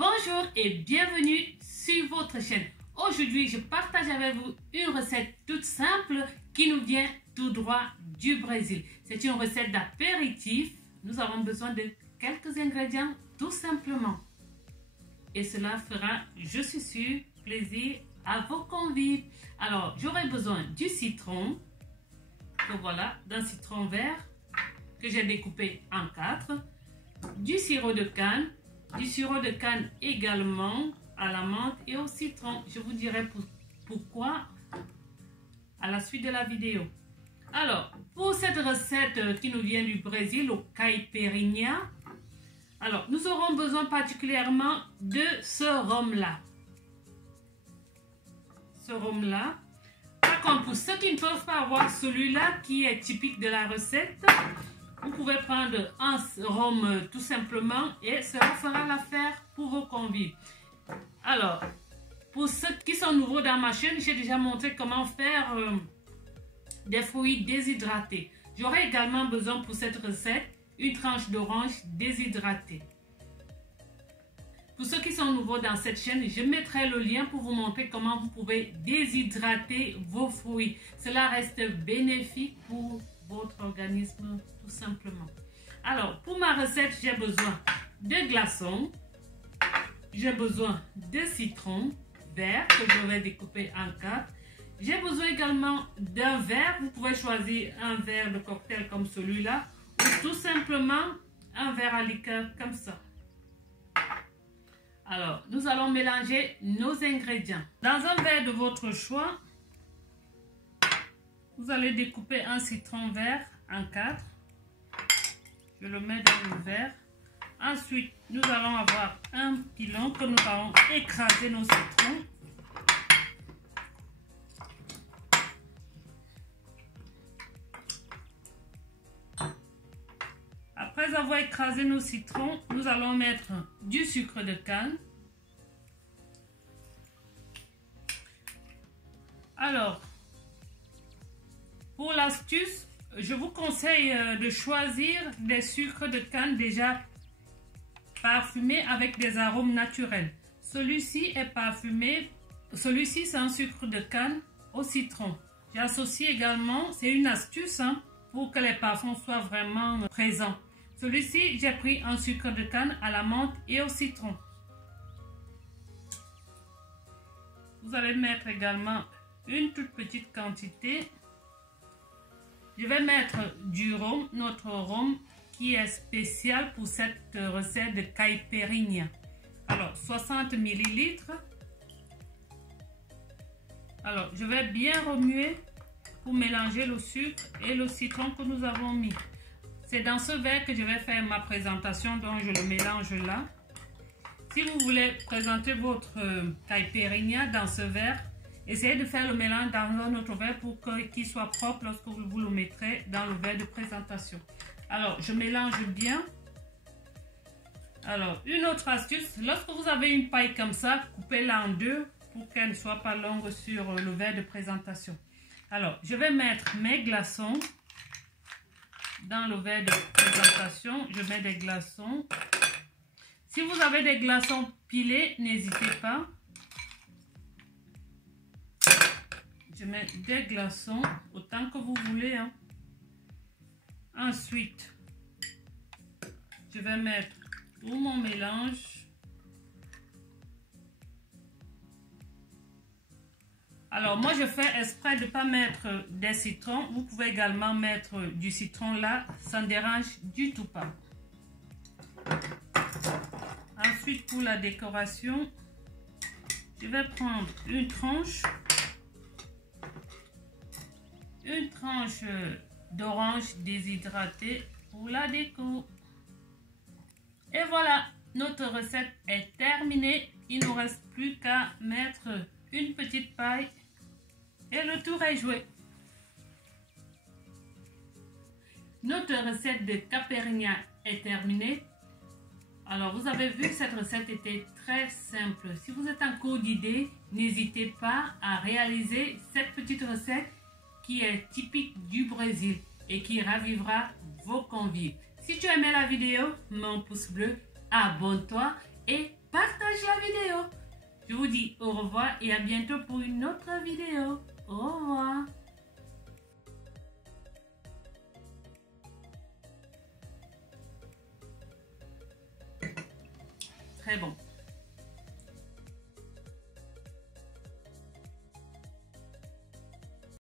Bonjour et bienvenue sur votre chaîne. Aujourd'hui, je partage avec vous une recette toute simple qui nous vient tout droit du Brésil. C'est une recette d'apéritif. Nous avons besoin de quelques ingrédients tout simplement. Et cela fera, je suis sûre, plaisir à vos convives. Alors, j'aurai besoin du citron. Donc voilà, d'un citron vert que j'ai découpé en 4. Du sirop de canne. Du sirop de canne également à la menthe et au citron. Je vous dirai pourquoi à la suite de la vidéo. Alors, pour cette recette qui nous vient du Brésil, au caipirinha, alors nous aurons besoin particulièrement de ce rhum-là. Ce rhum-là. Par contre, pour ceux qui ne peuvent pas avoir celui-là qui est typique de la recette, vous pouvez prendre un rhum tout simplement et cela fera l'affaire pour vos convives. Alors, pour ceux qui sont nouveaux dans ma chaîne, j'ai déjà montré comment faire des fruits déshydratés. J'aurai également besoin pour cette recette une tranche d'orange déshydratée. Pour ceux qui sont nouveaux dans cette chaîne, je mettrai le lien pour vous montrer comment vous pouvez déshydrater vos fruits. Cela reste bénéfique pour votre organisme tout simplement. Alors, pour ma recette, j'ai besoin de glaçons. J'ai besoin de citron vert que je vais découper en 4. J'ai besoin également d'un verre. Vous pouvez choisir un verre de cocktail comme celui-là ou tout simplement un verre à liqueur comme ça. Alors, nous allons mélanger nos ingrédients. Dans un verre de votre choix, vous allez découper un citron vert en 4. Je le mets dans le verre. Ensuite, nous allons avoir un pilon que nous allons écraser nos citrons. Après avoir écrasé nos citrons, nous allons mettre du sucre de canne. Alors, pour l'astuce, je vous conseille de choisir des sucres de canne déjà parfumés avec des arômes naturels. Celui-ci est parfumé, celui-ci c'est un sucre de canne au citron. J'associe également, c'est une astuce pour que les parfums soient vraiment présents. Celui-ci, j'ai pris un sucre de canne à la menthe et au citron. Vous allez mettre également une toute petite quantité. Je vais mettre du rhum, notre rhum qui est spécial pour cette recette de caipirinha. Alors, 60 ml. Alors, je vais bien remuer pour mélanger le sucre et le citron que nous avons mis. C'est dans ce verre que je vais faire ma présentation, donc je le mélange là. Si vous voulez présenter votre caipirinha dans ce verre, essayez de faire le mélange dans un autre verre pour qu'il soit propre lorsque vous le mettrez dans le verre de présentation. Alors, je mélange bien. Alors, une autre astuce, lorsque vous avez une paille comme ça, coupez-la en deux pour qu'elle ne soit pas longue sur le verre de présentation. Alors, je vais mettre mes glaçons dans le verre de présentation. Je mets des glaçons. Si vous avez des glaçons pilés, n'hésitez pas. Je mets des glaçons autant que vous voulez. Ensuite, je vais mettre tout mon mélange. Alors, moi, je fais exprès de ne pas mettre des citrons. Vous pouvez également mettre du citron là. Ça ne dérange du tout pas. Ensuite, pour la décoration, je vais prendre une tranche d'orange déshydratée pour la déco. Et voilà, notre recette est terminée. Il ne nous reste plus qu'à mettre une petite paille et le tour est joué. Notre recette de caipirinha est terminée. Alors, vous avez vu, cette recette était très simple. Si vous êtes en cours d'idées, n'hésitez pas à réaliser cette petite recette qui est typique du Brésil et qui ravivera vos convives. Si tu as aimé la vidéo, mets un pouce bleu, abonne-toi et partager la vidéo. Je vous dis au revoir et à bientôt pour une autre vidéo. Au revoir. Très bon.